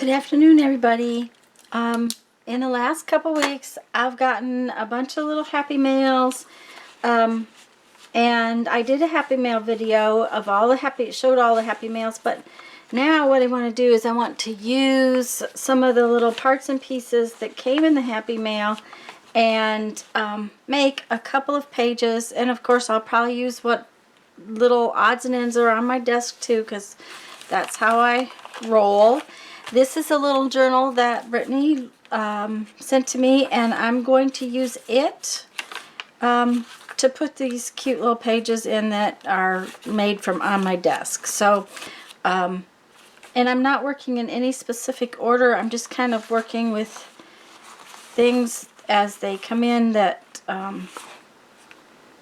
Good afternoon, everybody. In the last couple weeks, I've gotten a bunch of little happy mails, and I did a happy mail video of all the showed all the happy mails. But now, what I want to do is I want to use some of the little parts and pieces that came in the happy mail, and make a couple of pages. And of course, I'll probably use what little odds and ends are on my desk too, because that's how I roll. This is a little journal that Brittany sent to me, and I'm going to use it to put these cute little pages in that are made from on my desk. So, and I'm not working in any specific order. I'm just kind of working with things as they come in that,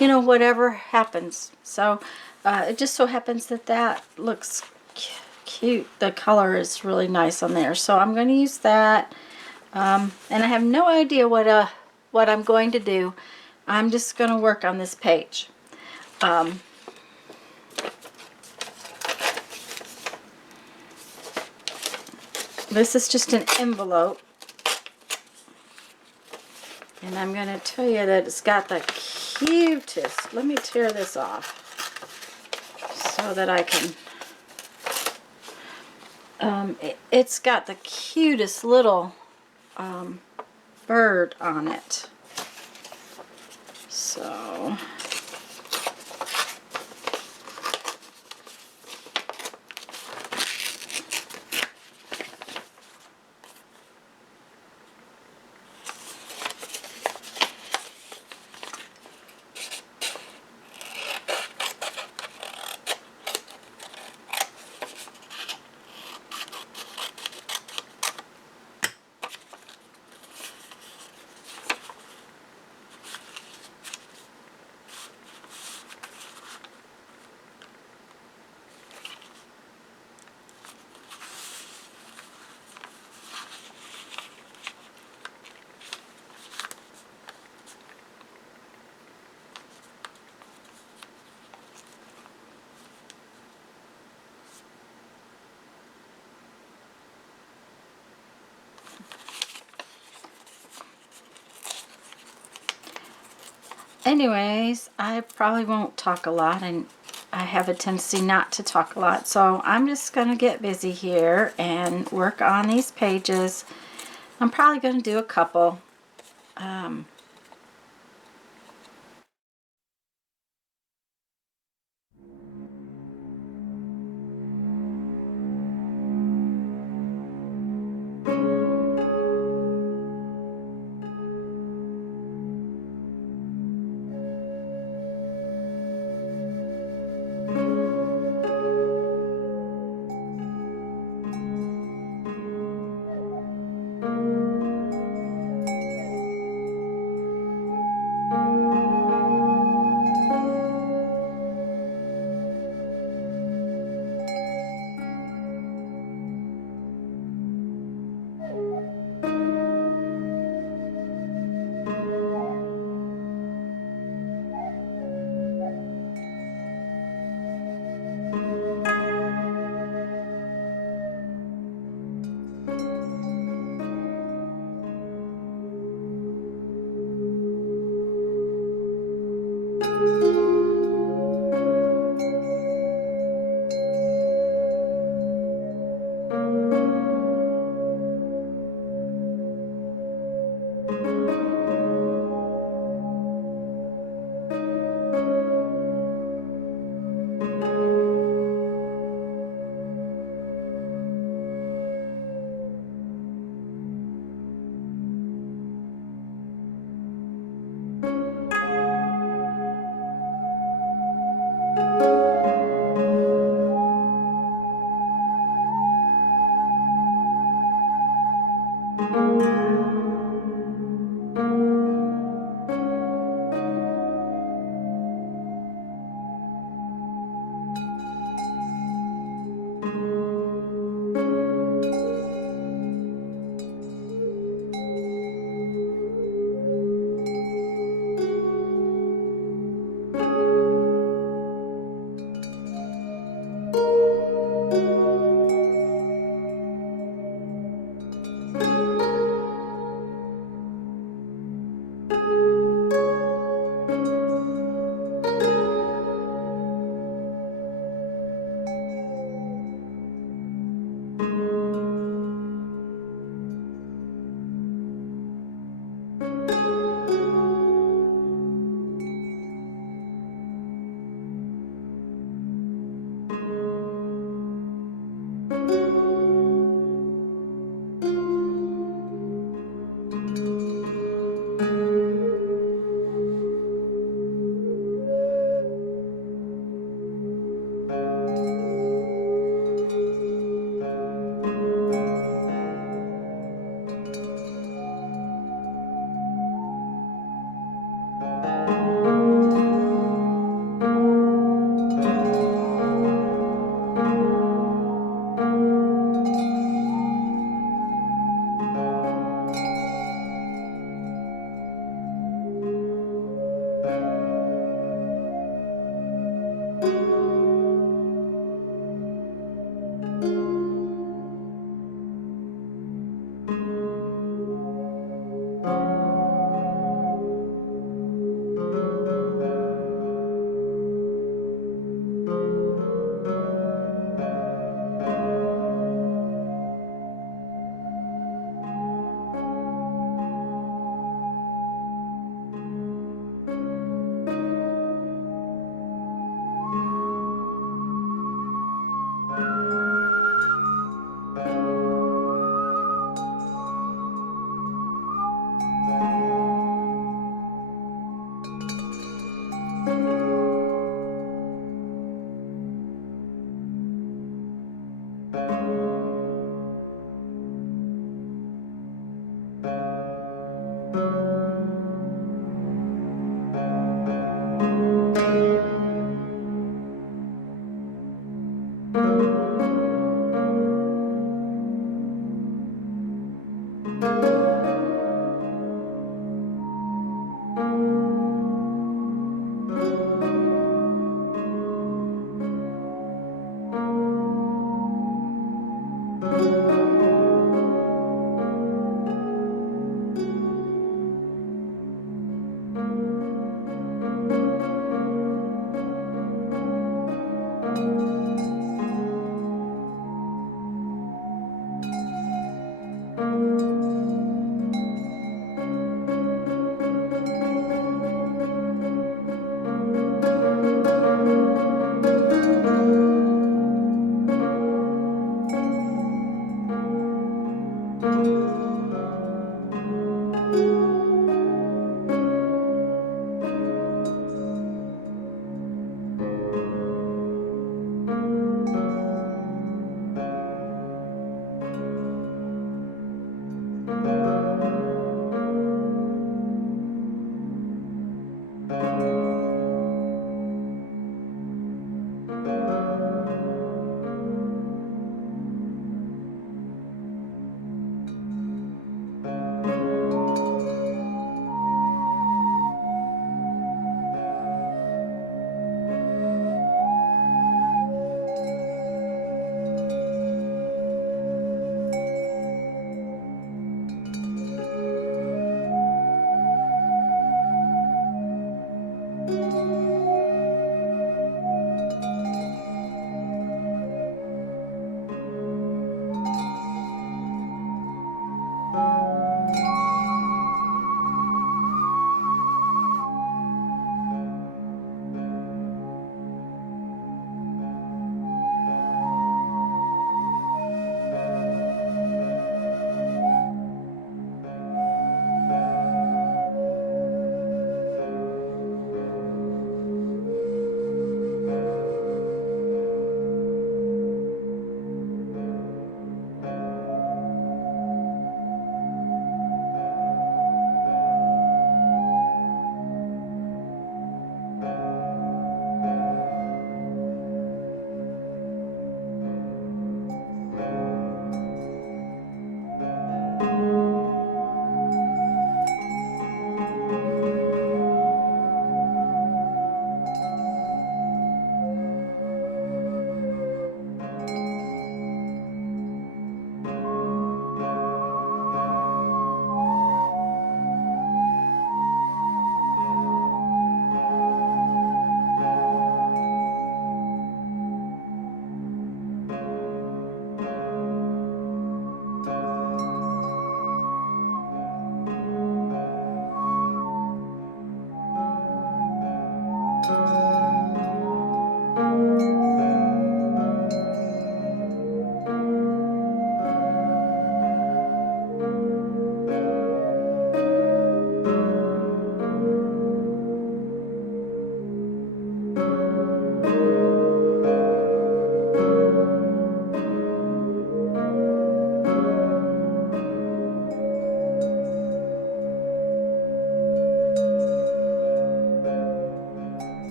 whatever happens. So, it just so happens that that looks cute. The color is really nice on there, so I'm going to use that. And I have no idea what I'm going to do. I'm just going to work on this page. This is just an envelope, and I'm going to tell you that it's got the cutest. Let me tear this off so that I can. It's got the cutest little bird on it. So anyways, I probably won't talk a lot, and I have a tendency not to talk a lot, so I'm just going to get busy here and work on these pages. I'm probably going to do a couple.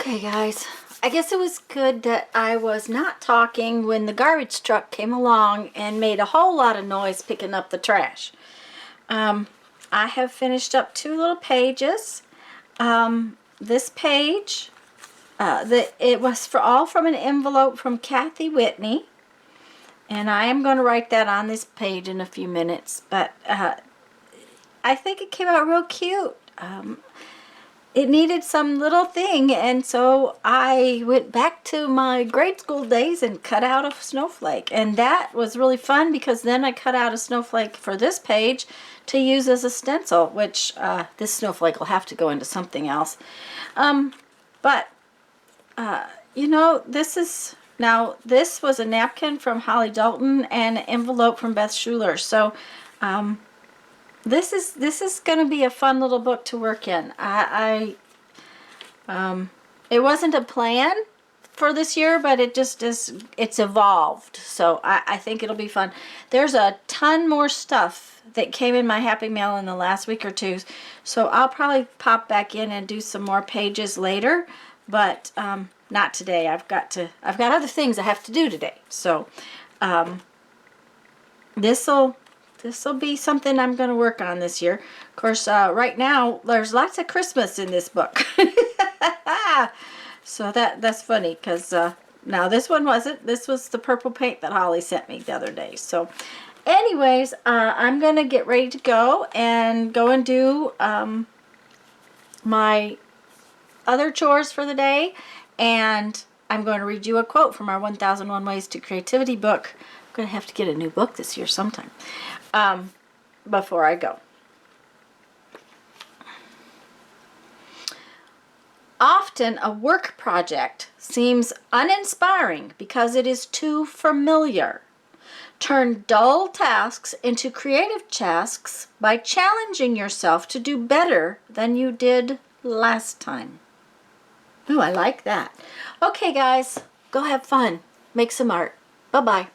Okay, guys. I guess it was good that I was not talking when the garbage truck came along and made a whole lot of noise picking up the trash. I have finished up 2 little pages. This page, it was all from an envelope from Kathy Whitney. And I am going to write that on this page in a few minutes. But I think it came out real cute. It needed some little thing, and so I went back to my grade school days and cut out a snowflake. And that was really fun because then I cut out a snowflake for this page to use as a stencil, which this snowflake will have to go into something else. You know, this was a napkin from Holly Dalton and an envelope from Beth Schuler. So this is going to be a fun little book to work in. It wasn't a plan for this year, but it just is. It's evolved, so I think it'll be fun. There's a ton more stuff that came in my Happy Mail in the last week or two, so I'll probably pop back in and do some more pages later, but not today. I've got other things I have to do today. So this'll be something I'm going to work on this year. Of course, right now, there's lots of Christmas in this book. So that's funny, because now this one wasn't. This was the purple paint that Holly sent me the other day. So anyways, I'm going to get ready to go and do my other chores for the day. And I'm going to read you a quote from our 1001 Ways to Creativity book. I'm going to have to get a new book this year sometime. Before I go. Often a work project seems uninspiring because it is too familiar. Turn dull tasks into creative tasks by challenging yourself to do better than you did last time. Oh, I like that. Okay, guys, go have fun. Make some art. Bye-bye.